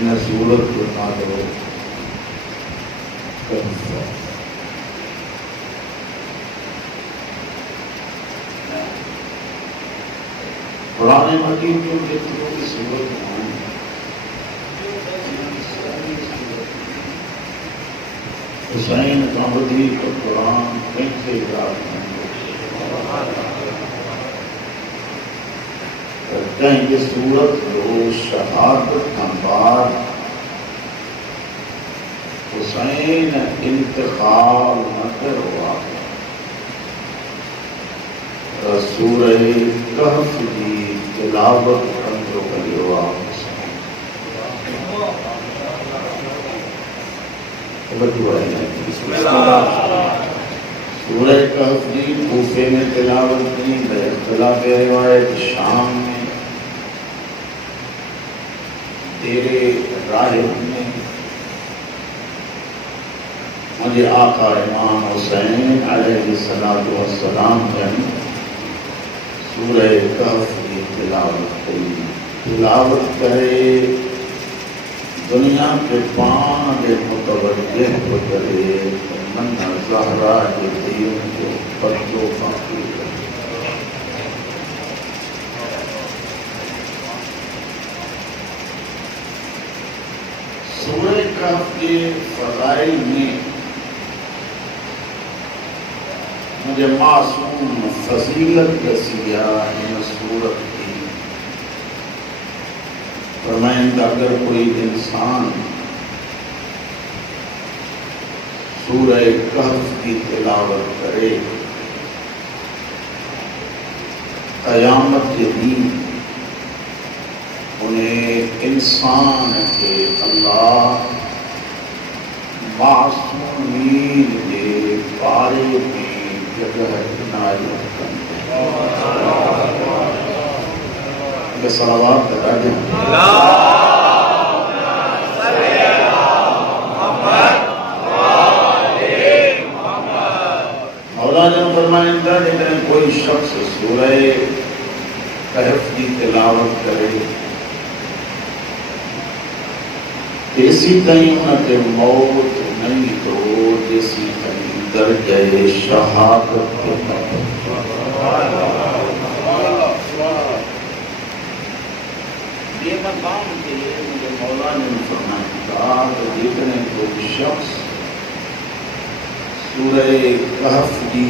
इन सूरत को नालो पुराने मजीद जो जितनों की सूरत हुसैन का वधीक कुरान कैसे कहीं सूरत रो शहादत का बाद हुसैन इंतकाल न करवा सूरह कहफ की तिलावत कंदो करियो सूरह कहफ की कूफे में तिलावत की इख्तिलाफ रिवायत शाम में तेरे राहिब ने मुझे आका इमाम हुसैन अलैहिस्सलातु वस्सलाम ने सूरह कहफ की तिलावत करी। तिलावत करे दुनिया के पांच मुतवज्जे को करे मन ज़हरा के दीन को पत्तों बाकी सूरह कहफ के फज़ाइल में मुझे मासूम फजीलत दसिया इन सूरत की। फरमाइंदा अगर कोई इंसान सूरह कहफ की तिलावत करे क़यामत के दिन उन्हें इंसान के अल्लाह मासूमीन के बारे में जगह इनायत करते सलावत करा दे। मौला ने फरमाया जिन्हें कोई शख्स सूरह कहफ की तिलावत करे इसी कहीं उनके मौत नहीं तो जैसी कहीं दर्जे शहादत के बेमकाम के मुझे मौला ने फरमाया तो जितने कोई शख्स सूरह कहफ की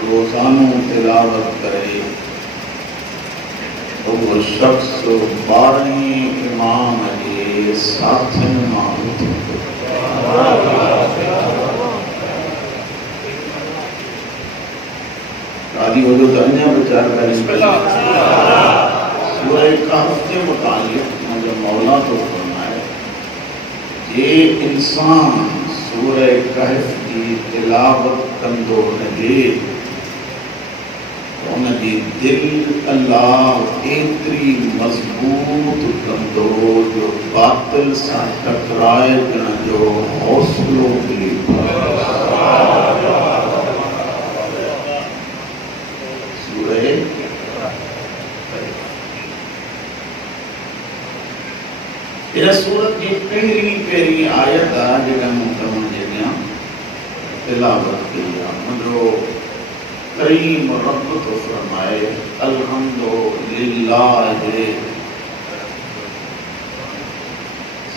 रोजाना तिलावत करे तो वो शख्स 12 इमाम के साथी मानते आदि हो जो अन्य विचार करें सूरह कहफ के मुतालिक मुझे मौला तो फरमाए ये इंसान सूरह कहफ की तिलावत कंदो लगे उनकी दिल अल्लाह एतरी मजबूत कंदो जो बातिल सा टकराए न जो हौसलों की सूरह सूरत की पहली आयत जगह मुकम्मल जगह तिलावत किया जो करीम रब तो फरमाए अल्हम्दुलिल्लाह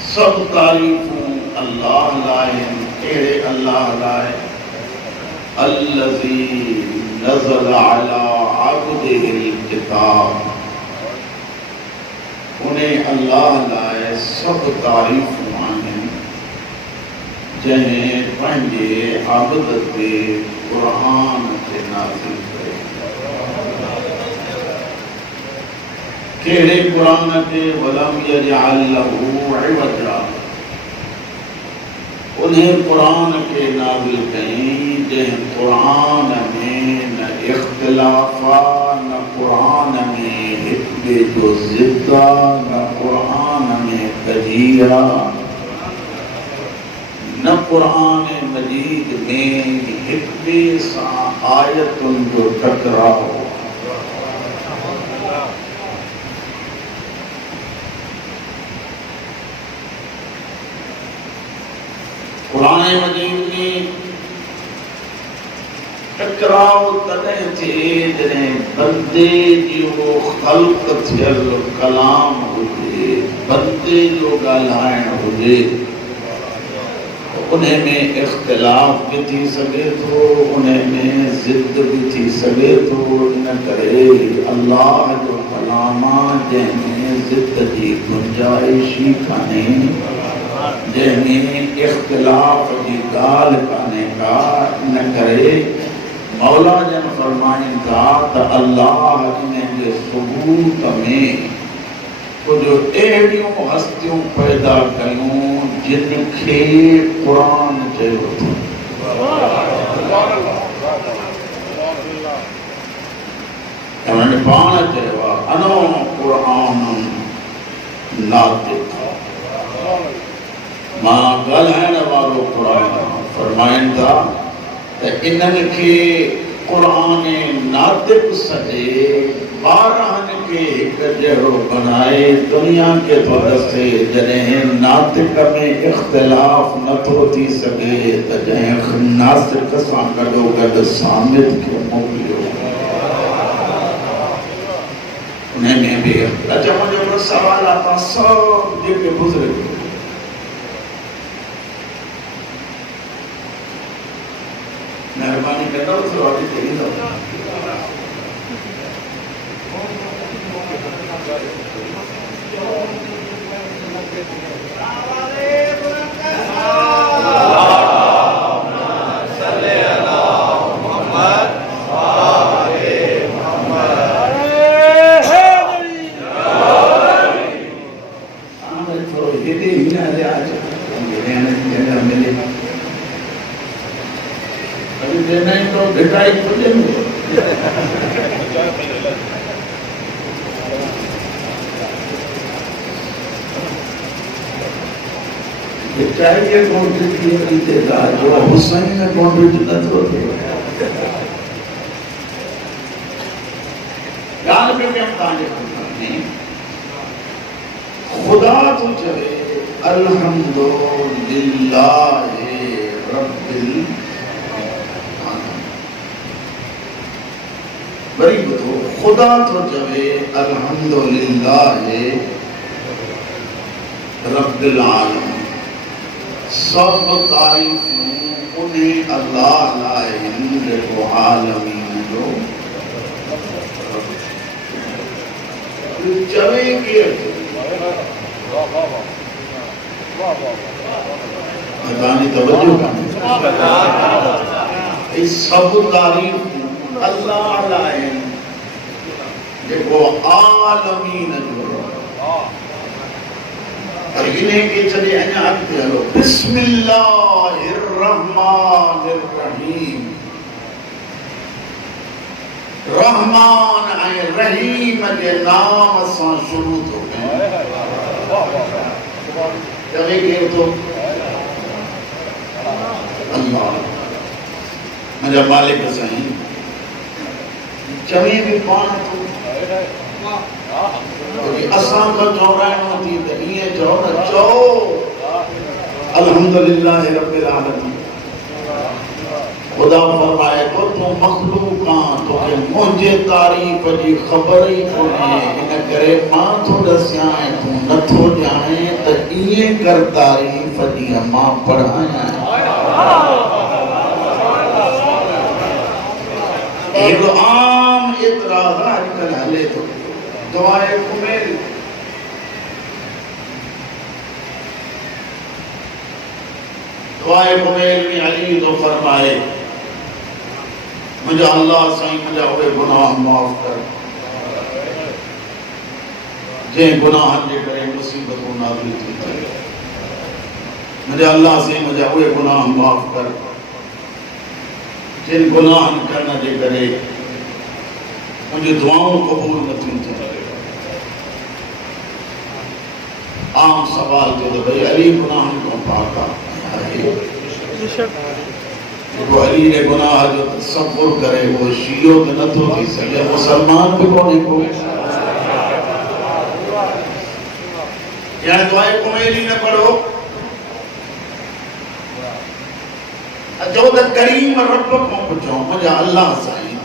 सब तारीफों अल्लाह लाए केड़े अल्लाह लाए अल्लज़ी नज़ल अला अब्दिहिल किताब उन्हें अल्लाह लाए सब तारीफ माने जैं पंहिंजे आबद ते कुरान ते नाज़िल करे केड़े कुरान ते वलम यजअल लहू इवजा उन्हें कुरान के नाज़िल कहीं जैं कुरान में न इख्तिलाफा न कुरान में हिकबे जो जिद्दा न कुरान में तजिया न कुरान मजीद में हिकबे सा आयतुन जो टकराव कुरान मजीद में टकराव तॾहिं थिए जॾहिं बंदे जी वो ख़ल्क़ थियल कलाम हुजे, बंदे जो ॻाल्हाइण हुजे, उन्हें में इख्तिलाफ भी थी सके तो, उन्हें में ज़िद भी थी सके तो। इन करे अल्लाह जो कलामा जंहिंमें ज़िद जी गुंजाइश ही कान्हे, जंहिंमें इख्तिलाफ जी ॻाल्हि कान्हे का। इन करे मौला जन फरमाइनि था त अल्लाह इन जे सबूत में कुछ अहिड़ियूं हस्तियूं पैदा कयूं जिनखे कुरान चयो थो। उन्हनि पाण चयो आहे अनो कुरान नातिक़, मां ॻाल्हाइण वारो कुरान। फरमाइनि था त इन्हनि खे कुरान नातिक़ सॾे 12 के हिक जहिड़ो बनाए दुनिया के तो दसे। जॾहिं नातिक़ में इख्तिलाफ नथो थी सघे त जंहिं नातिक़ सां गॾोगॾु सामित खे मोकिलियो, उनमें भी अच्छा मुझे सवाल आता सब जेके बुजुर्ग मेहरबानी करना उस वाली तेरी दो चाहिए कॉन्ट्रीब्यूट देगा जो हुसैन ने कॉन्ट्रीब्यूट न तो यार पे क्या ताने करने खुदा तो चले अल्हम्दुलिल्लाह रब्बिल आलमीन। बड़ी बतो खुदा तो चले अल्हम्दुलिल्लाह रब्बिल आलमीन। सब तारीफ उन्हें अल्लाह लाए जो आलमीन जो चवे के मैदानी तवज्जो का इस सब तारीफ अल्लाह लाए जो आलमीन जो और इन्हें के चले अन्य अगते हलो बिस्मिल्लाहिर्रहमानिर्रहीम। रहमान आए रहीम के नाम से शुरू तो चले के तो अल्लाह मुझे मालिक सही चवे भी पान तो असां का चौराइणो थी त ईअं चओ न चओ अल्हम्दुलिल्लाह रब्बिल आलमीन। खुदा फरमाए तो तू मखलूक आं, तोखे मुंहिंजे तारीफ़ जी ख़बर ई कोन्हे, इन करे मां थो ॾसियां ऐं तूं नथो ॼाणे त ईअं कर तारीफ़ जीअं मां पढ़ायां। हिकु आम एतिराज़ अॼुकल्ह हले थो दुआए कुमेल। दुआए कुमेल में अली तो फरमाए मुझे अल्लाह साईं मुझे उहे गुनाह माफ़ कर जंहिं गुनाहनि जे करे मुसीबतूं नाज़िल थी थियूं। मुझे अल्लाह साईं मुझे उहे गुनाह माफ़ कर जिन गुनाहनि करण जे करे मुझे दुआऊं कबूल न थियूं थियनि। आम सवाल जो तो भाई अली गुनाहनि खां पाक आहे। जेको अली जे गुनाह जो तसव्वुर करे वो शियो त नथो थी सघे, मुसलमान बि कोन्हे को। यानी दुआए कुमैली न पढ़ो जो त करीम रब को पुछो मुझा अल्लाह साईं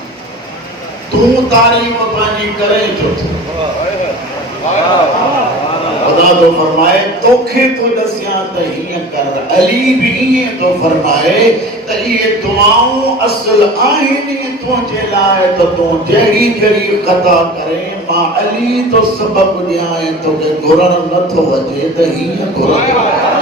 तू तारीफ पानी करे छो खुदा तो फरमाए तोखे तो दसिया त हिय कर अली भी ये तो फरमाए त ये दुआऊं असल आहिनि तुझे लाए तो तू जड़ी जड़ी कथा करे मां अली तो सबब दियाए तो के घुरण न थो अचे त हिय घुरण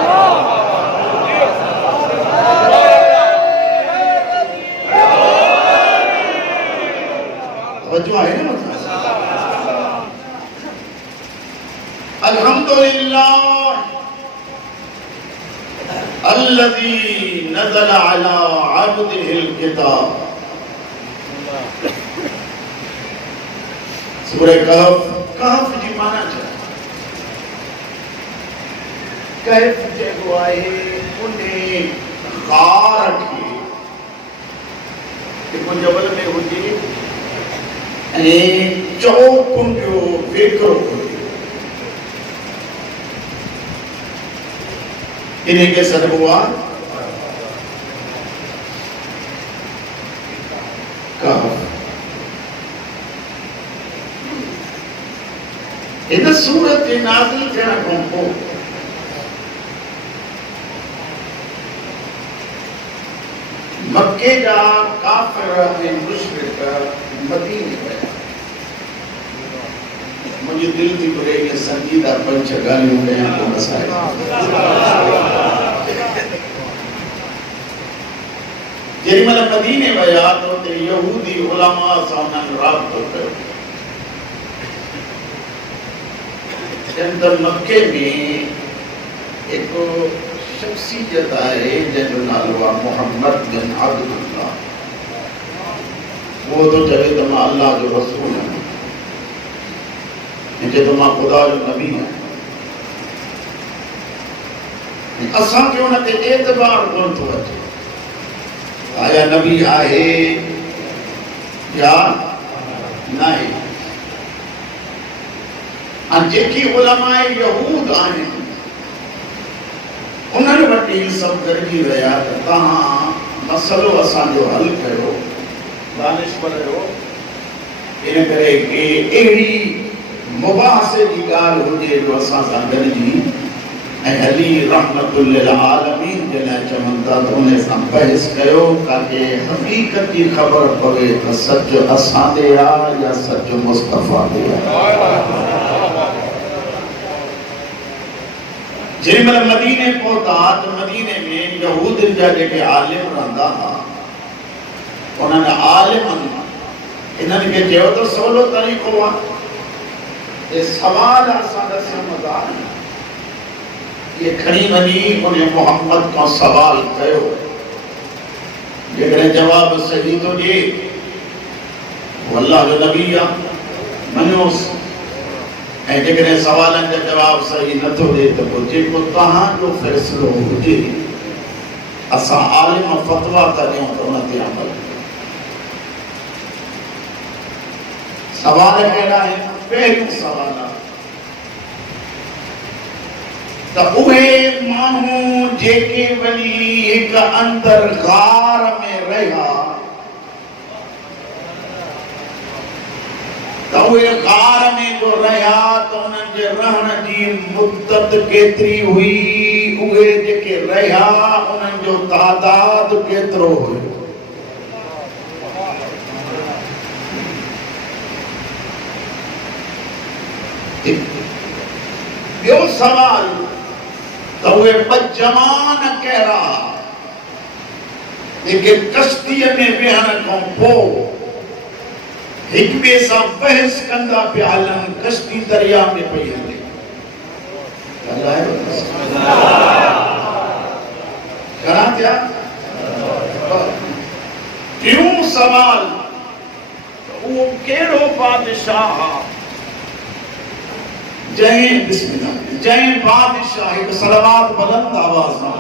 वजह है ना अल्हम्दुलिल्लाह अल्लज़ी नज़ल अला अब्दिहिल किताब सूरह कहफ जी माना छा कहफ जेको आहे उन्हे गार खे हिकु जबल में हुजे चौकुन जो वेकरो इन्हें के सदबुआ इन सूरत के नाज़िल थियण खां पोइ मक्के जा काफ़िर ऐं मुशरिक मदीने विया मुझे दिल थी घुरे कि संजीदा पंच ॻाल्हियूं कयां पोइ बसाए जेॾीमहिल मदीने विया त उते यहूदी उलमा सां उन्हनि राबितो कयो चवनि त मके में हिकु शख्सियत आहे जंहिंजो नालो आहे मोहम्मद बिन अब्दुल्लाह वो तो चवे तो मां अल्लाह जो रसूल आहियां जे तो मां खुदा जो नबी आहियां असांखे उन ते एतबार कोन थो अचे आया नबी आहे या न आहे ऐं जेकी उलमाए यहूद आहिनि उन्हनि वटि सभु गॾिजी विया त तव्हां मसइलो असांजो हल कयो दानिश्वर हो इन करे के अहिड़ी मुबासे जी ॻाल्हि हुजे जो असां सां गॾिजी ऐं हली रहमतुल लिल आलमीन जे लाइ चवनि था त उन सां बहस कयो ताकी हक़ीक़त जी ख़बर पवे त सच असां ॾे आहे या सच मुस्तफ़ा ॾे आहे जेमहिल मदीने पहुता त मदीने में यहूदनि जा जेके आलिम रहंदा हुआ उन्हनि आलिमनि इन्हनि खे चयो त सवलो तरीक़ो आहे ये सवाल असां दसियमि था ये खणी वञी उन मोहम्मद खां सवाल कयो जेकॾहिं जवाब सही थो ॾिए वो अल्लाह जो नबी आहे मञोसि ऐं जेकॾहिं सवालनि जा जवाब सही नथो ॾिए त पोइ जेको तव्हांजो फ़ैसिलो हुजे असां आलिम फ़तवा था ॾियूं त उन ते अमल सवाल कहिड़ा आहिनि पहिरियों सवाल आहे त उहे माण्हू जेके वञी हिकु अंदर गार में रहिया त उहे गार में जो रहिया त उन्हनि जे रहण जी मुद्दत केतिरी हुई उहे जेके रहिया उन्हनि जो तादाद केतिरो हुयो ॿियो सवाल त उहे ॿ जवान कहिड़ा जेके कश्तीअ में वेहण खां पोइ हिक ॿिए सां बहस कंदा पिया हलनि कश्ती दरिया में पई हले घणा थिया टियों सवाल उहो कहिड़ो बादशाह जय बादशाह एक सलवात बुलंद आवाज में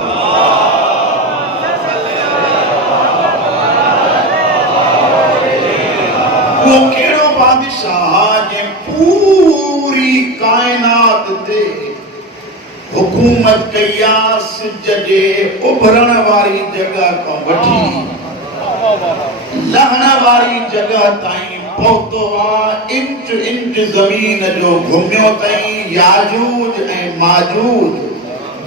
वो केड़ो बादशाह जे पूरी कायनात ते हुकूमत कया सिज जे उभरण वारी जगह को वठी लहण वारी जगह ताईं पहुतो आहे। इंच इंच ज़मीन जो घुमियो ताईं याजूज ऐं माजूज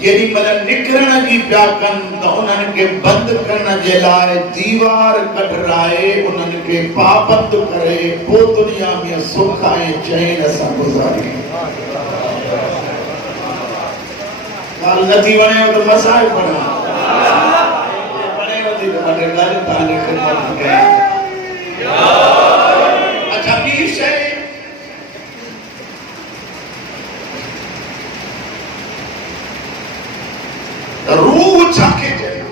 जेॾी महिल निकिरण जी पिया कनि त उन्हनि खे बंदि करण जे लाइ दीवार कढराए उन्हनि खे पाबंद करे पोइ दुनिया में सुख ऐं चैन सां गुज़ारी। ॻाल्हि नथी वणेव त मसाइल पढ़ो, वणेव थी त ॿ टे ॻाल्हियूं तव्हांजी ख़िदमत में कयां। अच्छा, ॿी शइ रूह छाखे चयो।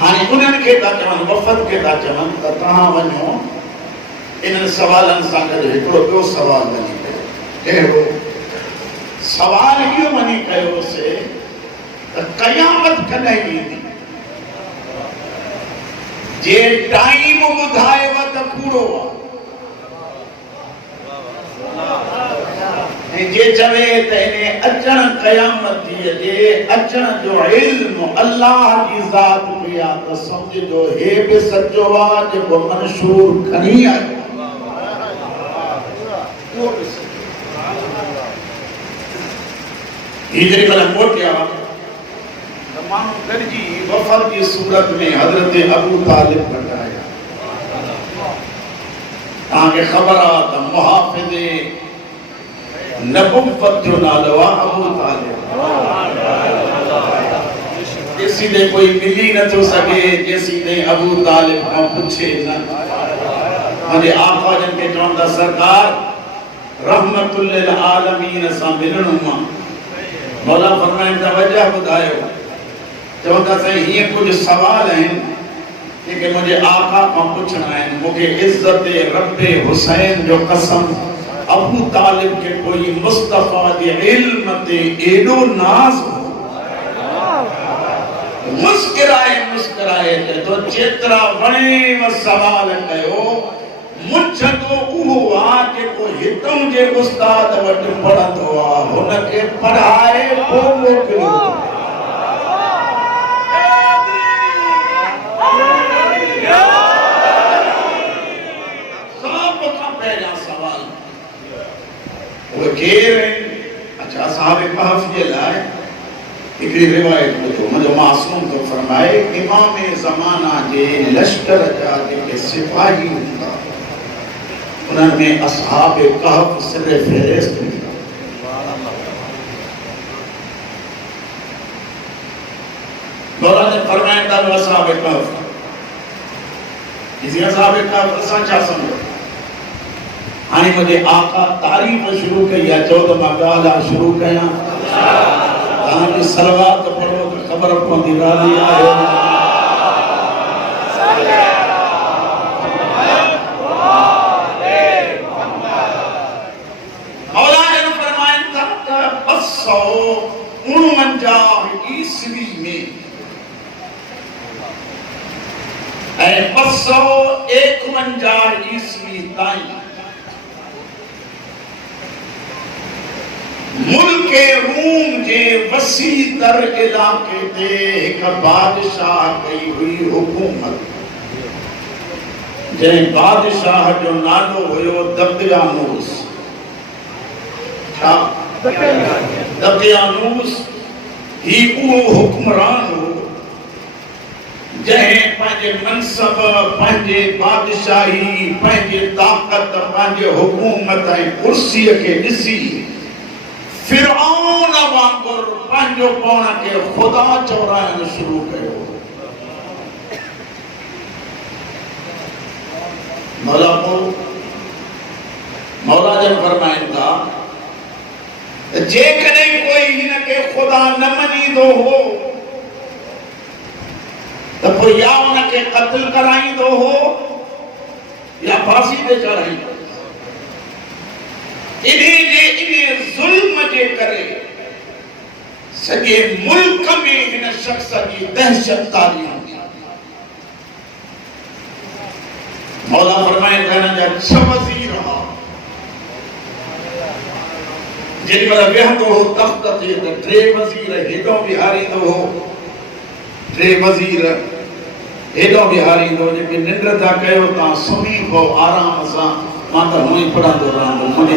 हाणे उन्हनि खे था चवनि, वफ़द खे था चवनि त तव्हां वञो इन्हनि सवालनि सां गॾु हिकिड़ो ॿियो सवाल वञी कयो। कहिड़ो सवाल? इहो वञी कयोसीं त क़यामत कॾहिं ईंदी? जे टाइम ॿुधायव त पूरो आहे, जे चवे त इन अचण क़यामत जे अचण जो इल्म अल्लाह जी ज़ात में आहे त समझो हे बि सचो आहे, जेको मंशूर खणी आयो उहो बि सचो। ही जेॾी महिल मोटिया त माण्हू गॾिजी वफ़द जी सूरत में हज़रत अबू तालिब वटि आया। तव्हांखे ख़बर आहे त मुहाफ़िज़ नबुव्वत जो नालो आहे अबू तालिब। जेसीं कोई मिली नथो सघे, जेसीं अबू तालिब खां पुछे न। मुंहिंजे आका जन खे चवनि था सरकार रहमतुल लिल आलमीन सां मिलणो आहे। मौला फरमाइनि था वजह ॿुधायो। चवनि था साईं हीअं कुझु सवाल आहिनि जेके मुंहिंजे आका खां पुछणा आहिनि। मूंखे इज़्ज़त रब्बे हुसैन जो कसम अबू तालिब के कोई मुस्तफा के इल्म ते एडो नाज हो। मुस्कुराए मुस्कुराए तो जेतरा वणे व सवाल कयो मुझतो उहो आ जेको हितों जे उस्ताद वटि पढ़ंदो आ हुनखे पढ़ाए पोइ मोकिलियो। अच्छा, साहब कहफ जे लाइ हिकिड़ी रिवायत ॿुधो। मुंहिंजो मासूम तो फरमाए इमाम ज़माना जे लश्कर जा जेके सिपाही हूंदा उन्हनि में असहाब कहफ सिरे फ़हरिस्त हूंदा। मौला ने फरमाइनि था असहाब कहफ। इसी असहाब कहफ असां छा सम्झो? हाणे मुंहिंजे आका तारीफ़ शुरू कई आहे। चओ त मां ॻाल्हि शुरू कयां। तव्हांजी सलवात पढ़ो त ख़बर पवंदी राज़ी आहियो। मौला जन फरमाइनि था त 249 ईस्वी में ऐं 251 ईस्वी ताईं मुल्क रूम जे वसी तर इलाके ते एक बादशाह कई हुई हुकूमत। जंहिं बादशाह जो नालो हुयो दकियानूस। छा दकियानूस ही उहो हुक्मरान हो जंहिं पंहिंजे मनसब, पंहिंजे बादशाही, पंहिंजे ताक़त, पंहिंजे हुकूमत ऐं कुर्सीअ खे ॾिसी फिरऔन वांगुर पंहिंजो पाण खे खुदा चवराइण शुरू कयो। मौला जन फरमाइनि था जेकॾहिं कोई हिन खे खुदा न मञींदो हो त पोइ या उनखे क़त्ल कराईंदो हो या फांसी ते चढ़ाईंदो। इन ज़ुल्म जे करे सॼे मुल्क में हिन शख्स जी दहशत तारी हुई। मौला फरमाए था हिन जा 6 वज़ीर हुआ। जेॾी महिल वेहंदो हो तख़्त ते त टे वज़ीर हेॾो बीहारींदो हो, टे वज़ीर हेॾो बीहारींदो जेके निंड था कयो तव्हां सुम्ही पओ आराम सां, मां त हुअं ई पढ़ंदो रहंदो मुंहिंजी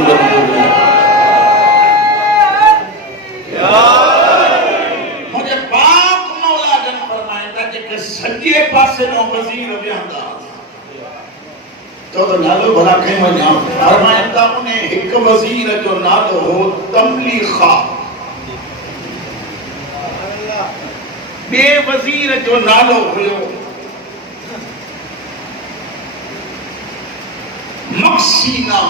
मुंहिंजे पाक मौला जन फरमाइनि था जेके सॼे पासे ॾांहुं वज़ीर वेहंदा तो नालो भला कहीं वञा, फरमाइनि था उन हिकु वज़ीर जो नालो हो तमलीखा, ॿिए वज़ीर जो नालो हुयो मक्सीना,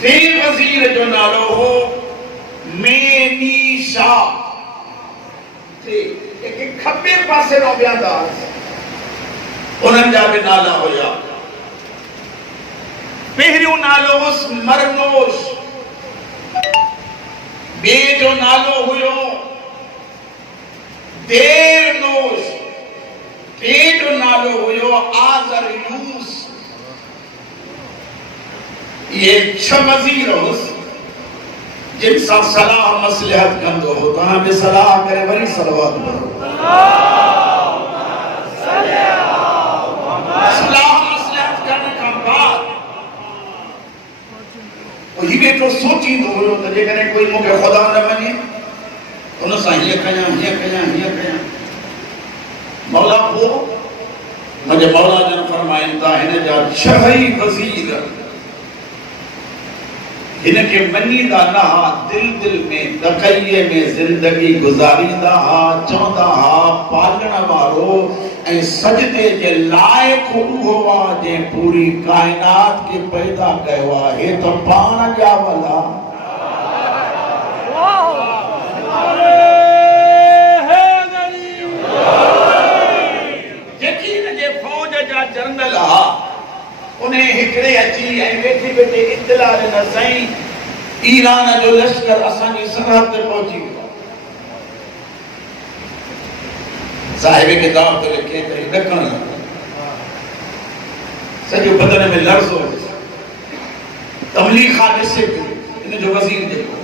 टे वज़ीर जो नालो हो मेनीशा। जेके खब्बे पासे ॾांहुं वेहंदा उन्हनि जा बि नाला हुया। पहिरियों नालो हुयुसि मरनोश, ॿिए जो नालो हुयो देरनोश, टे जो नालो हुयो आज़रयूस। ये छह वज़ीर हुयुसि जिन सां सलाह मसलहत कंदो हो। तव्हां बि सलाह करे वरी सलवात पढ़ो। ही बेटो सोचींदो हुयो त जेकॾहिं कोई मूंखे ख़ुदा न मञे उन सां हीअं कयां हीअं कयां हीअं कयां। मौला पोइ मुंहिंजे मौला जन फरमाइनि था हिन जा छह ई वज़ीर हिनखे मञींदा न हा, दिल दिल में तक़ईअ में ज़िंदगी गुज़ारींदा हा, चवंदा हा पालण वारो ऐं सजदे जे लाइक़ु उहो आहे जंहिं पूरी काइनात खे पैदा कयो आहे। हे त पाण ॼावल आहे। जेकी हिनजे फ़ौज जा जनरल हा उन हिकिड़े अची ऐं वेठे वेठे इत्तला ॾिना साईं ईरान जो लश्कर असांजी सरहद ते पहुची वियो। साहिब किताब ते लिखे त ॾकण लॻो, सॼो बदन में लर्ज़ो हो। तमलीखा ॾिसे पियो इन जो वज़ीर जेको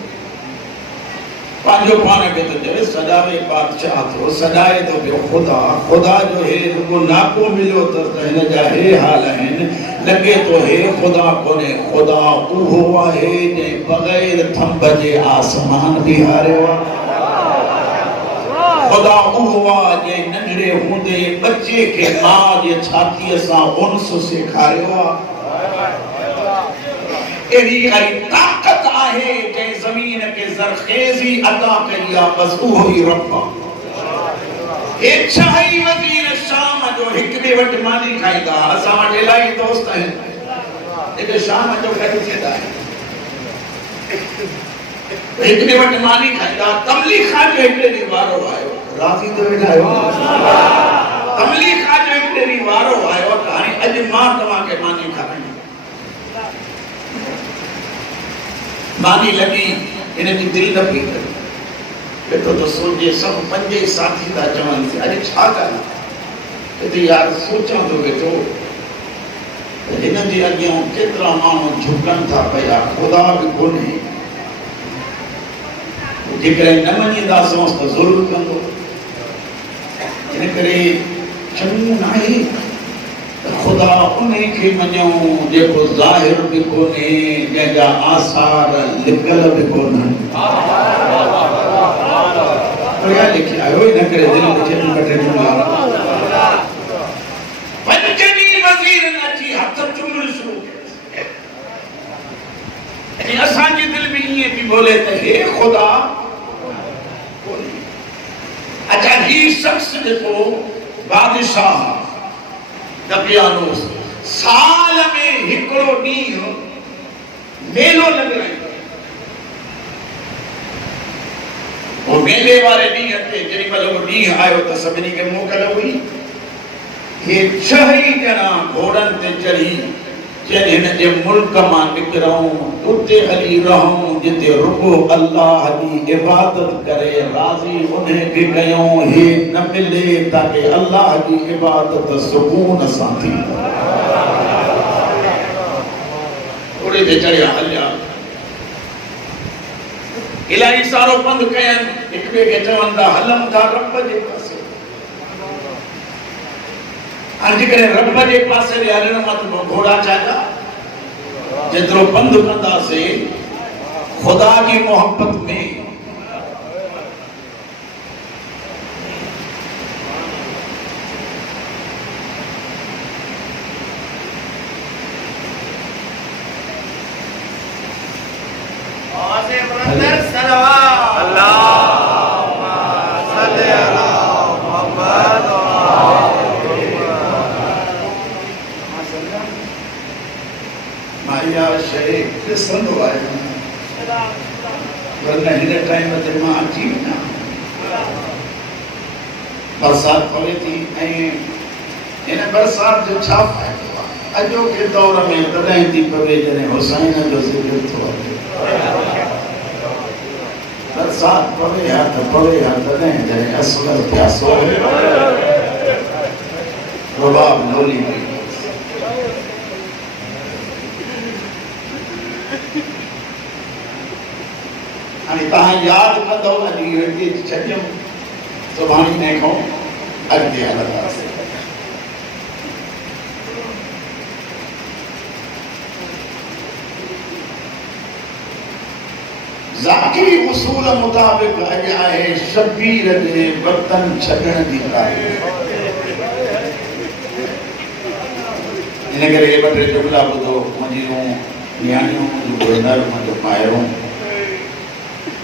पंहिंजो पाण खे त चवे सॾावे बादशाह थो, सॾाए थो पियो ख़ुदा। ख़ुदा जो हे रुगो नाको मिलियो त हिन जा हे हाल आहिनि। लॻे थो हे ख़ुदा कोन्हे, ख़ुदा उहो आहे जंहिं बग़ैर थंभ जे आसमान बीहारियो आहे। ख़ुदा उहो आहे जंहिं नंढड़े हूंदे बचे खे माउ जे छातीअ सां उन्स सेखारियो आहे। अहिड़ी काई ताक़त आहे जंहिं ज़मीन खे ज़रख़ेज़ी अता कई आहे, बस उहो ई रब आहे। हे छह ई वज़ीर शाम जो हिक ॿिए वटि मानी खाईंदा। असां वटि इलाही दोस्त आहिनि जेके शाम जो गॾु थींदा आहिनि, हिक ॿिए वटि मानी खाईंदा। तमलीखा जो हिकिड़े ॾींहुं वारो आयो, राज़ी त वेठा आहियो। तमलीखा जो हिकिड़े ॾींहुं वारो आयो त हाणे अॼु मां तव्हांखे मानी खाराईंदुमि। मानी लगी इनकी दिल न पई करे बेटो तो सोचे सब पंजे साथी था चवन अरे छा करा तो यार सोचा तो बेटो इन जे अॻियां केतिरा माण्हू झुकनि था पिया, ख़ुदा बि कोन्हे। जेकॾहिं न मञींदासीं त ज़ुल्म कंदो। इन करे चङो नाहे ख़ुदा उन खे मञूं जेको ज़ाहिर बि कोन्हे, जंहिंजा आसार लिकल बि कोन्हनि। पढ़िया लिखिया आहियो, इन करे दिलि में चेतन कटे जुमला पंजनी वज़ीर अची हथ चुमण शुरू कयो। असांजी दिलि में ईअं बि बोले त हे ख़ुदा कोन्हे। अच्छा ही शख़्स जेको बादशाह दकियानूस साल में हिकिड़ो ॾींहुं मेलो लॻाईंदो। वो मेले वारे ॾींहं ते जेॾी महिल उहो ॾींहुं आयो त सभिनी खे मोकल हुई। हे छह ई ॼणा घोड़नि ते चढ़ी जंहिं हिन जे मुल्क मां निकिरूं उते हली रहूं जिते रुगो अल्लाह जी इबादत करे राज़ी उन्हें खे कयूं। हे न मिले ताकि अल्लाह जी इबादत सुकून सां थी। घोड़े ते चढ़िया हलिया इलाही सारो पंध कयन एक ॿिए खे चवनि था हलनि था रब जे पासे अॼुकल्ह रब जे पासे ॾे हलण मां घोड़ा चाहींदा जेतिरो पंध कंदासीं खुदा जी मोहब्बत में बरसात पवे थी इन बरसात जो छा फ़ाइदो आहे अॼोके दौर में तॾहिं थी पवे जॾहिं हुसैन जो ज़िक्र थो अचे बरसात पवे हा तॾहिं जॾहिं असगर प्यासो रबाब लोली पई हाणे तव्हां यादि कंदव अॼु इहो हिते छॾियमि सुभाणे ने खां अॻिते हलंदासीं ज़ाकिरी उसूल मुताबिक़ अॼु आहे शबीर जे बर्तन छॾण जी तारीख़ इन करे ॿ टे जुमिला ॿुधो मुंहिंजियूं नियाणियूं मुंहिंजो भेनर मुंहिंजो माइरूं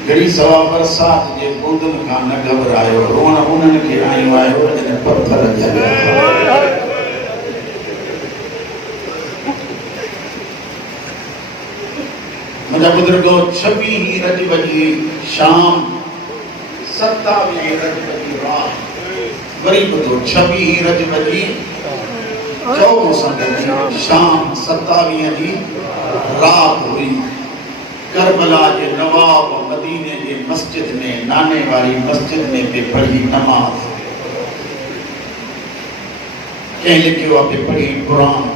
घड़ी सवा बरसात जे बूंदनि खां न घबरायो रोअण उन्हनि खे आयो आयो जिन पत्थर झलिया मुंहिंजा बुज़ुर्गो 26 रजब जी शाम 27 रजब जी रात वरी ॿुधो 26 रजब जी 24 शाम 27 जी रात हुई करबला के नवाब मदीने के मस्जिद में नाने वाली मस्जिद में पे पढ़ी नमाज कहीं लिखियो पे पढ़ी कुरान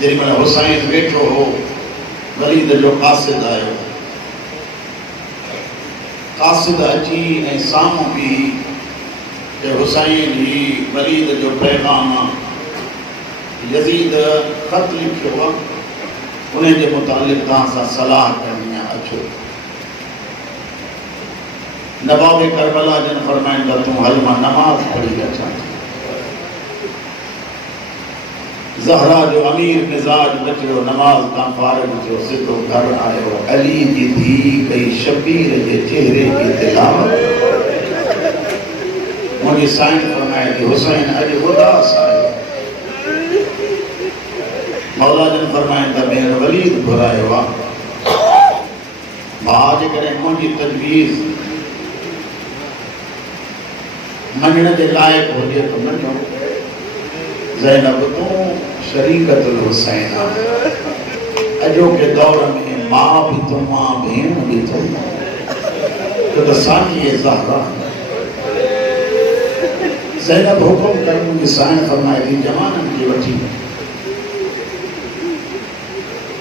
जेरी मन हुसैन बैठो हो वलीद जो कासिद आयो कासिद अची ऐं साम्हूं बि हुसैन ही वलीद जो पैगाम यजीद ख़त लिखियो आहे उन्हें जे मुतालिक तहां सां सलाह करनी आहे अचो नवाब करबला जन फरमाइंदा तूं हल मां नमाज पढ़ी अचां ज़हरा जो अमीर मिजाज बचियो नमाज तां फारिग थियो सिधो घर आयो अली जी धी कई शबीर जे चेहरे की तिलावत मुंहिंजी साईं फरमाए थी हुसैन अॼु उदास आयो मौला जन फरमाइनि था भेण वलीद घुरायो आहे भाउ जे करे मुंहिंजी तजवीज़ मञण जे लाइक़ु हुजे त मञो ज़ैनब तूं शरीकतुल हुसैन आहे अॼोके दौर में माउ बि तूं मां भेण बि तूं छो त साॻी ज़हरा ज़ैनब हुकुम कर मुंहिंजी साईं फरमाए थी जवाननि खे वठी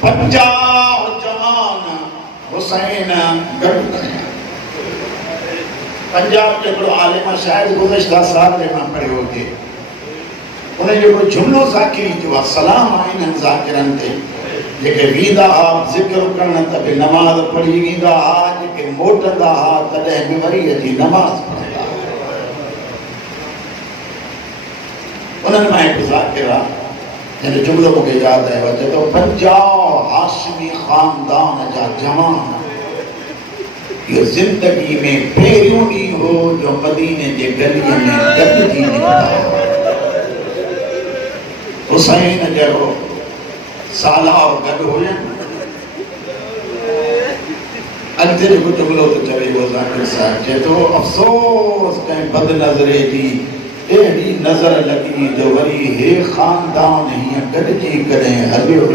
50 जवान हुसैन गॾु कया पंजाब जो हिकिड़ो आलिम शायदि गुज़िश्ता साल में मां पढ़ियो हुजे उन जो हिकिड़ो जुमिलो ज़ाकिरी जो आहे सलाम आहिनि ज़ाकिरनि ते जेके वेंदा हुआ ज़िक्र करण त बि नमाज़ पढ़ी वेंदा हुआ जेके मोटंदा हुआ तॾहिं बि वरी अची नमाज़ पढ़ंदा उन्हनि मां हिकु ज़ाकिर आहे जिन जुमिलो मूंखे यादि आयो चए थो 50 हाशिमी ख़ानदान जा जवान इहो ज़िंदगी में पहिरियों ॾींहुं हो जो मदीने जे गलीअ में गॾिजी निकिता हुसैन जहिड़ो सालार गॾु हुयनि अॻिते जेको जुमिलो थो चवे उहो ज़ाकिर साहिब चए थो अफ़सोस कंहिं बदनज़रे जी अहिड़ी नज़र लॻी जो वरी हे ख़ानदान हीअं गॾिजी कॾहिं हलियो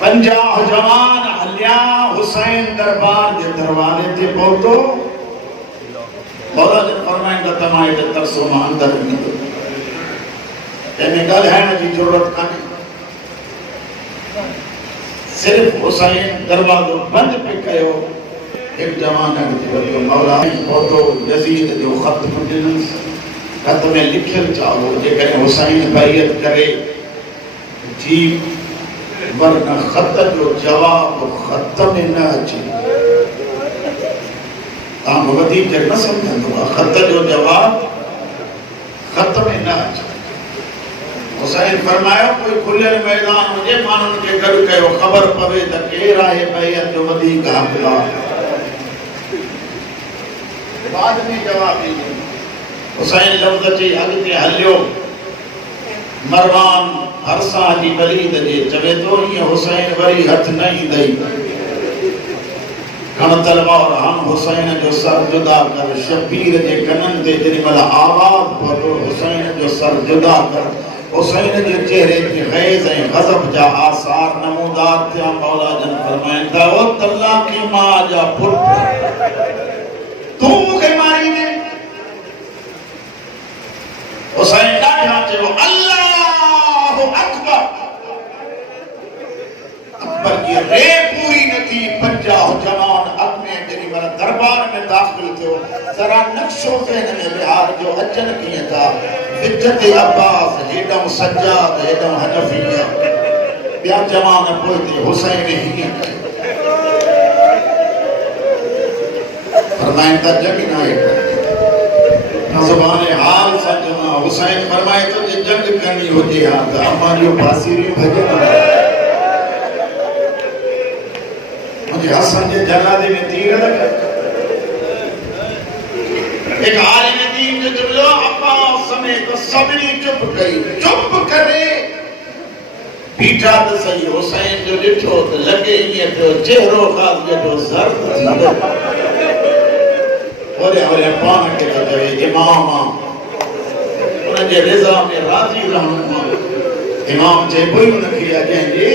50 जवान हलिया हुसैन दरबार जे दरवाज़े ते पहुतो मौला जन फरमाइनि त मां हेठि तरसो मां अंदरि वेंदो कंहिंमें ॻाल्हाइण जी ज़रूरत कान्हे सिर्फ हुसैन दरवाजो बंद पे कयो एक जवान अॻिते मौला पहुतो यज़ीद जो ख़त ॾिननि ख़त में लिखियलु चाहो जेकॾहिं हुसैन बैयत करे जी वरना ख़त जो जवाब ख़त में न अचे तव्हां वधीक न सम्झंदो आहे ख़त जो जवाब ख़त में न अचे हुसैन फरमायो कोई खुलियल मैदान हुजे माण्हुनि खे गॾु कयो ख़बर पवे त केरु आहे बैयत जो वधीक हक़दार बाद में जवाब ॾिनो हुसैन लफ़्ज़ चई अॻिते हलियो मरवान हरसा जी बरीद जे चवे थो ईअं हुसैन वरी हथ न ईंदई खण तलवार हम हुसैन जो सर जुदा कर शबीर जे कननि ते जेॾी महिल आवाज़ पहुतो हुसैन जो सर जुदा कर हुसैन जे चेहरे ते गैज़ ऐं गज़ब जा आसार नमूदार थिया मौला जन फरमाइनि था ओ तल्ला की मां जा पुट तूं मूंखे मारींदे हुसैन ॾाढा चयो अल्लाहु अकबर अकबर की रे पूरी न थी 50 जवान अॻ में जेॾी महिल दरबार में दाख़िल थियो ज़रा नक्शो ज़हन में विहार जो अचनि कीअं था विच ते अब्बास हेॾां सज्जाद हेॾां हनफिया ॿिया जवान पोइ हुसैन हीअं फरमाइनि था जंग न आहे ज़ुबाने हाल सां चवां हुसैन फरमाए थो जे जंग करणी हुजे हा त अम्मा जो फासीरियूं भॼन मुंहिंजे हसन जे जनाज़े में तीर लॻा एक आलिम दीन जो जुमलो अब्बास समेत सभिनी चुप कई चुप करे बीठा त सही हुसैन जो ॾिठो त लॻे ईअं पियो चहिरो ख़ासि ॾिठो ज़र्द थी वियो ओरे ओरे पाण खे त चवे इमाम उनजे रिज़ा में राज़ी रहणो इमाम चइबो ई उनखे जंहिंजे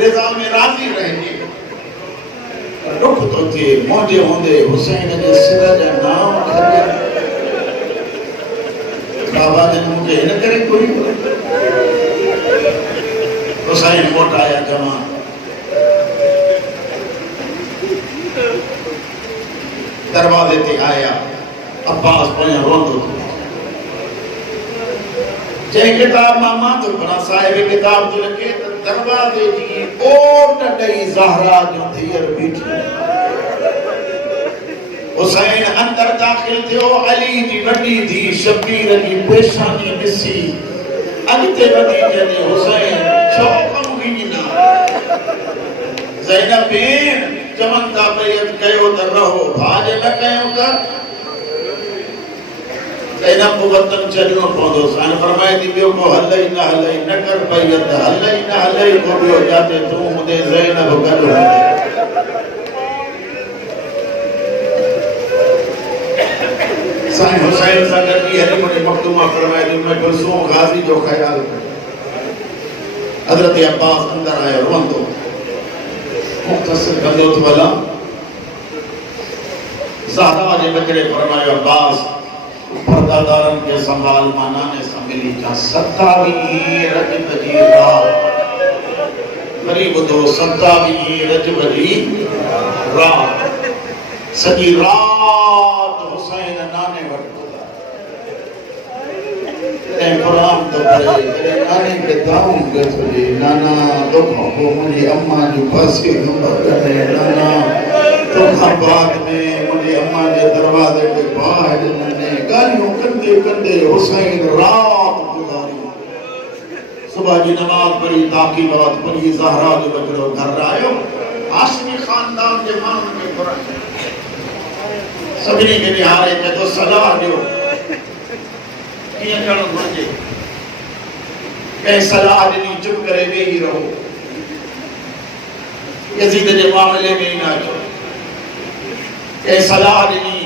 रिज़ा में राज़ी रहजे दुख तो थिए मुंहिंजे हूंदे हुसैन जे सिर जा नाम खॼनि बाबा जन मूंखे हिन करे कोई हुसैन मोटाया जवान दरवाजे ते आया अब्बास पोयां रोंदो जंहिं किताब मां मां थो पढ़ां साहिब किताब थो लिखे त दरवाजे जी ओट ॾेई ज़हरा जो धीअर बीठी हुसैन अंदर दाख़िल थियो अली जी वॾी धी शबीर जी पेशानी ॾिसी अॻिते वधी चई हुसैन छो कमु गिना ज़ैनब भेण चवनि था बैयत कयो त रहो भाॼ न कयूं त ज़ैनब वतन छॾिणो पवंदो साईं फरमाए थी ॿियो को हलई न कर बैयत हलई न हलई को ॿियो जाते तूं हूंदे ज़ैनब गॾु हूंदे साईं हुसैन सां गॾु हली मुंहिंजे मखदूमा फरमाए थी मैं कुलसूम गाज़ी जो ख़्याल हज़रत अब्बास अंदर आयो रोंदो मुख़्तसर कंदो थो हलां ज़हरा जे बचड़े फरमायो अब्बास पर्दादारनि खे संभाल माना ने संभली जा 27 रजब जी रात वरी ॿुधो 27 रजब जी रात सॼी रात हुसैन नाने वटि ऐं क़ुरान तो पढ़े नाने खे दाऊं गथुजे नाना तोखां पोइ मुंहिंजी अम्मा जो फांसी नंबर कढे नाना तोखां बाद में मुंहिंजी अम्मा जे दरवाज़े ते बाहि ॾिननि गालियूं कंदे कंदे हुसैन रात गुज़ारी सुबह जी नमाज़ पढ़ी ताक़ीबात पढ़ी ज़हरा जो बचड़ो घर आयो हाशमी ख़ानदान जे माण्हुनि खे घुरायो सभिनी खे निहारे चए थो सलाह ॾियो कीअं करणु घुरिजे कंहिं सलाह ॾिनी चुप करे वेही रहो यज़ीद जे मामले में ई न अचो कंहिं सलाह ॾिनी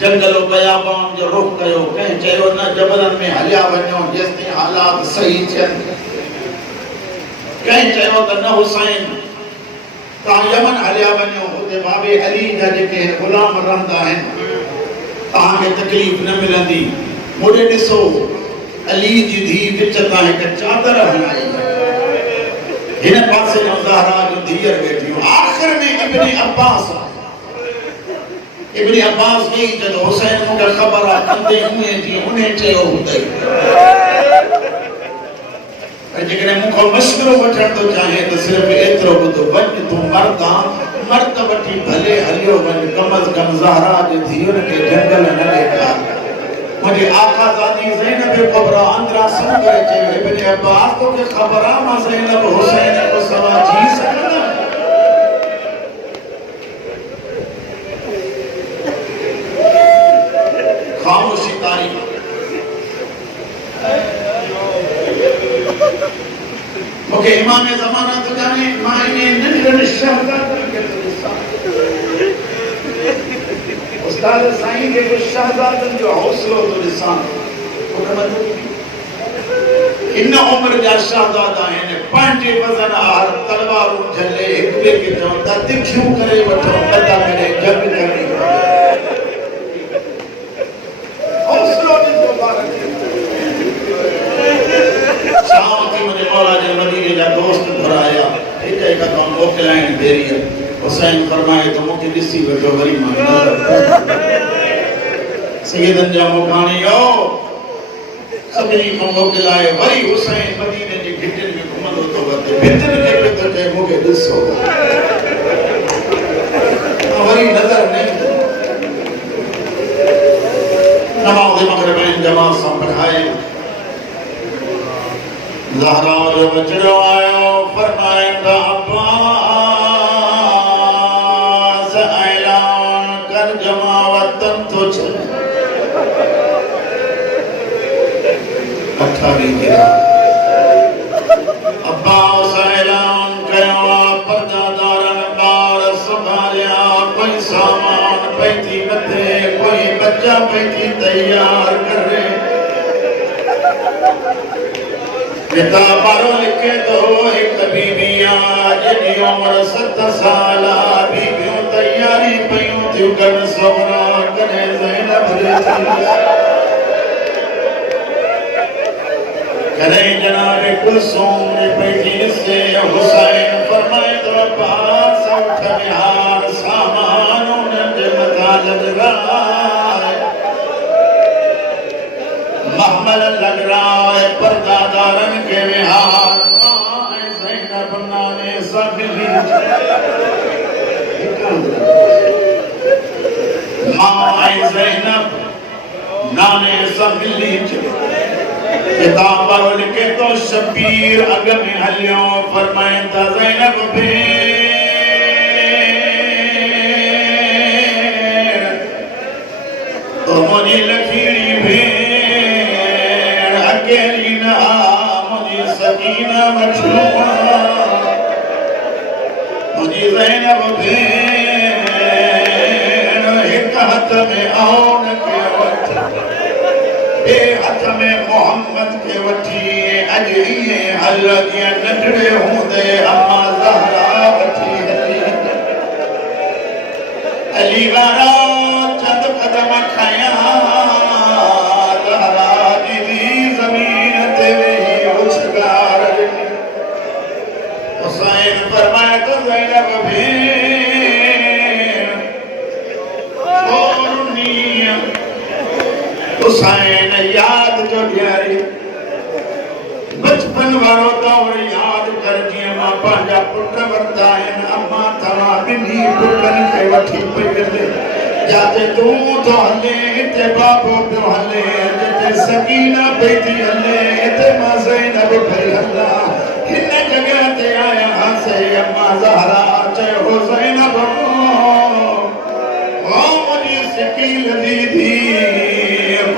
जंगल बयाबान जो रुख कयो कंहिं चयो न जबलनि में हलिया वञो जेसिताईं हालात सही थियनि कंहिं चयो त न हुसैन तव्हां यमन हलिया वञो हुते बाबे अली जा जेके ग़ुलाम रहंदा आहिनि तव्हांखे तकलीफ़ न मिलंदी मुड़े ॾिसो अली जी धी विच तां हिकु चादर हणाई हिन पासे जो ज़हरा जो धीर बैठी आखिर में इब्ने अब्बास भी जब हुसैन को खबर आ कंदे हुए जी उन्हें चयो हुदई जेकॾहिं मूंखां मशवरो वठण थो चाहे त सिर्फ़ु एतिरो ॿुधो वञ तूं मर्द वठी भले हलियो वञ कम अज़ कम ज़हरा जे धीअरुनि खे जंगल न ॾेखार मुंहिंजी आकाज़ादी ज़ैनब कुबरा अंदरां सुन करे चयो इब्ने अब्बास तोखे ख़बर आहे मां ज़ैनब हुसैन खां सवाइ जी सघंदमि खामोशी तारीख़ मुझे इमाम ज़माना तो जाने मां इन्हें नंढड़े शहज़ादनि खे थो ॾिसां उस्ताद साईं खे बि शहज़ादनि जो हौसलो थो ॾिसां इन उम्र जा शहज़ादा आहिनि पंहिंजे वज़न आर तलवारूं झले हिक ॿिए खे चवनि था तिखियूं करे वठो कदा करे जंग करे हौसलो ॾिसो ॿारनि खे शाम थी मुझे मौला जे मदीने जा दोस्त घुराया ठीक है का मोकिलाइन बेरिया हुसैन फरमाए तो मुझे ॾिसी वठो वरी मां सैयदन जा मुकाणियो सभिनी को मोकिलाए वरी हुसैन मदीने जे घिटिन में घुमंदो तो वते भितन खे तो चए मूंखे ॾिसो वरी नज़र नहीं नमाज़ मगरिब जमात सां पढ़ाए ज़हरा जो बचड़ो आयो फरमाइंदा अब्बास ऐलान कर जमावतन तो चले 28 अब्बास ऐलान कयो परदादारन बार संभालिया कोई सामान पैती मथे कोई बच्चा पैती तैयार करे किताबारो लिखे तो एक बीबिया जिनी उम्र 7 साल बीबियों तैयारी पयूं थियूं कन सोरा कने ज़ैनब कने जनाब कुलसूम ने पैती से हुसैन फरमाए तो अब्बास उठ विहार सामान उन्हें मथा लग महमल लग रहा है परदादारन के विहार मां ज़ैनब नाने सबिली मां ज़ैनब नाने सबिली किताब लिखे तो शबीर अग में हलियो फरमाए था ज़ैनब भेण तो मुझी लखीड़ी भेण अकेली ना मुझे सकीना मछलुआ मुझे ज़ैनब भेण एक हाथ में आउन के वठी ए हाथ में मोहम्मद के वठी अज ये हलत या नंढड़े हूंदे अम्मा ज़हरा वठी अली वारा चंद कदम खया हुसैन फरमाए तो ज़ैनब भेण हुसैन याद जो ॾियारी बचपन वारो दौर याद कर जीअं मां पंहिंजा पुट वरिता आहिनि अम्मा तव्हां ॿिन्ही पुटनि खे वठी पई वञे जाते तूं तो हले हिते बाबो पियो हले जिते सकीना पई थी हले हिते मां ज़ैनब पई हलां हिन जगह ते आया हसे अम्मा ज़हरा चयो ज़ैनब ओ मुझी सकील दीदी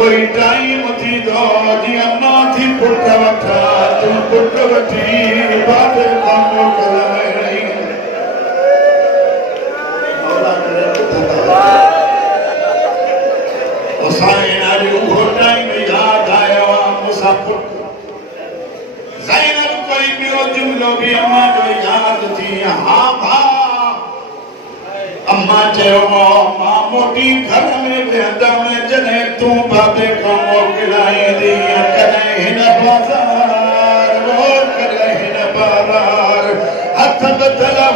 कोई टाइम थी दो जी अम्मा थी पुट वठा तू पुट वठी बाबे का मोकलाए रही मौला करे हुसैन अली वो टाइम याद आया मुसा पुट ज़ैनब कोई बियो जुमलो भी अम्मा जो याद थी हाँ भा अम्मा चयो मां मोटी घर में वेंदा में जने तू बाबे का मोकिलाई दी कने हिन बाज़ार वो कने हिन बाज़ार हथ बदला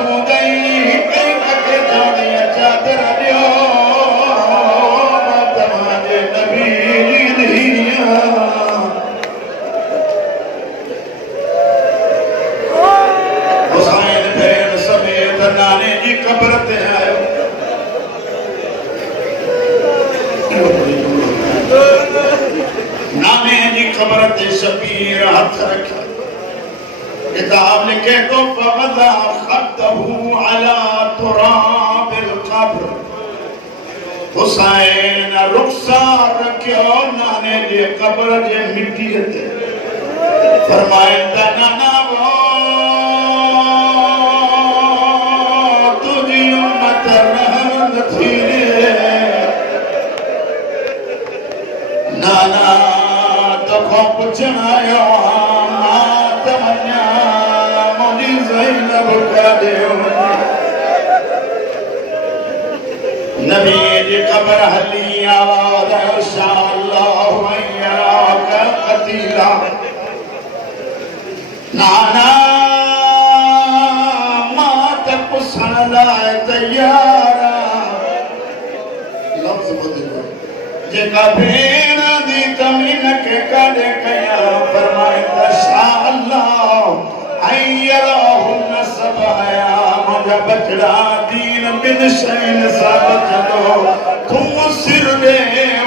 कब्र ते शबीर हाथ रखा किताब लिखे तो फवज़ा खत्तहू अला तुराबिल कब्र हुसैन रुखसार रखियो नाने जे कब्र जे मिट्टी ते फरमाइंदा नाना वो तुझी उम्मत रहमत थी नाना तो को पुछना आयो मां तमन्या मुझी ज़ैनब का देव नबी जी कब्र हली आवाज़ इंशाअल्लाह वयरा का कतीला नाना मां तक पुछण लाइ तैयार लफ्ज़ बदलो जेका भेण दी तमीन के काढे कया फरमाइंदा इंशाअल्लाह अयराहुन सबया मुझा बचड़ा दीन बिन शैन साबत दो तुम सिर दे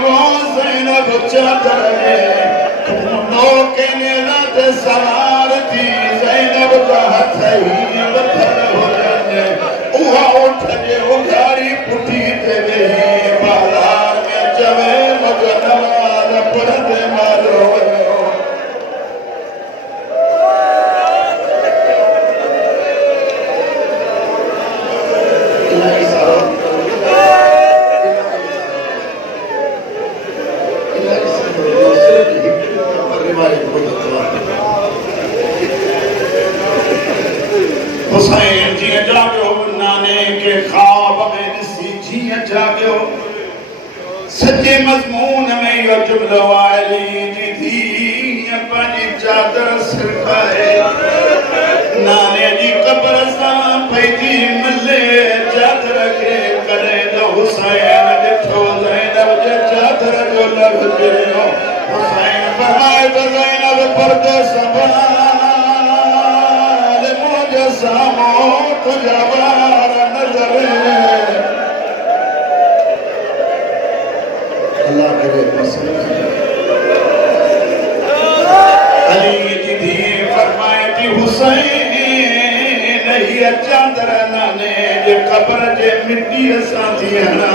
वो ज़ैनब चादर दे तुम दो के रात सवार थी ज़ैनब का हथ ही पत्थर हो जाने उहा उठ के उघाड़ी पुठी ते वेही बाजार में जवे मग नवाज पढ़ते मारो हुसैन जी जागो नाने के ख्वाब में ॾिसी जीअं जाॻियो सच्चे मज़मून में यो जुमलो अली जी धीअ पंहिंजी चादर सिरकाए नाने जी कब्र सां पइजी मिले चादर खे करे तो हुसैन ॾिठो ज़ैनब जे चादर जो लॻ हुसैन फरमाए तो ज़ैनब पर्दो संभाल सामो तुझा बार नजर अल्लाह करे पसंद अली जी धी फरमाए थी हुसैन नहीं चादर नाने जे कब्र जे मिट्टी सां थी हणा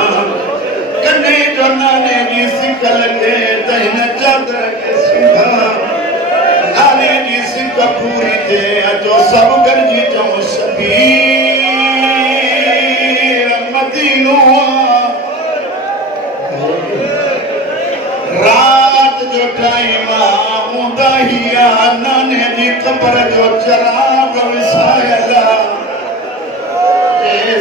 कने जो नाने जी सिकल के तहिन चादर के सिंघा नाने जी सिक पूरी थे अचो सब गॾिजी चऊं शबीर मदीनो रात जो टाइम मुदाहिया नाने जी कब्र जो चराग विसायल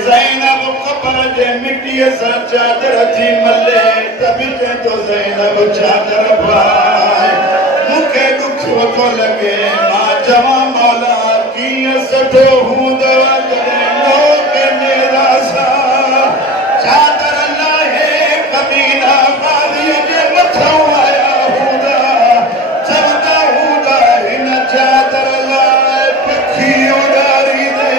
ज़ैनब कब्र जे मिट्टीअ सां चादर थी मले तभी तो ज़ैनब चादर पाए मुखे दुख थो लगे मां चवां मौला कीअं सठो हूंदव कॾहिं लोक मेरा सा चादर लाहे कमीना बाज़ीअ जे मथां आया हूंदा चवंदा हूंदा हिन चादर लाइ पखी उॾारींदे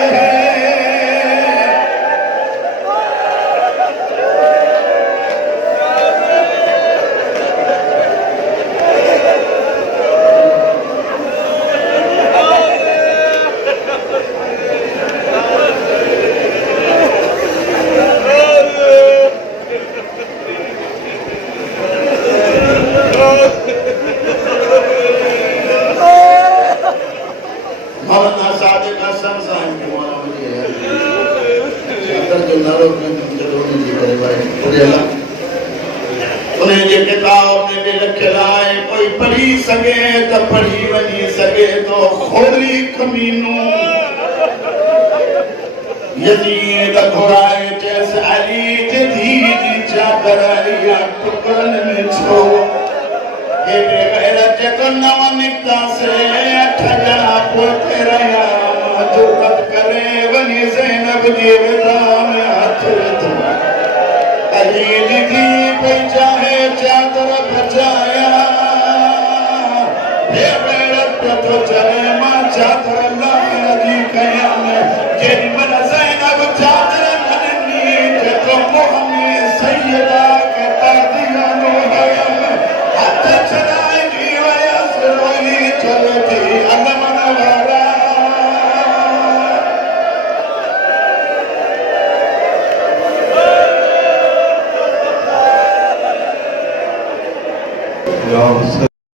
उन्हें जे किताब में भी लिखियल आहे कोई पढ़ी सके तो पढ़ी वञी सके तो खोली कमीनू यजीद घुराए चयसि अली जे धी जी चादर इहा टुकड़नि में छो हे बेग़ैरत जेको नव निकितासीं 8 ॼणा पोते रहिया जुरत करे वञी ज़ैनब जी विदा में हथ विधो अली जी धी पई चाहे चादर बचाया हे बेग़ैरत तो चले मां चादर लाइ जी कयां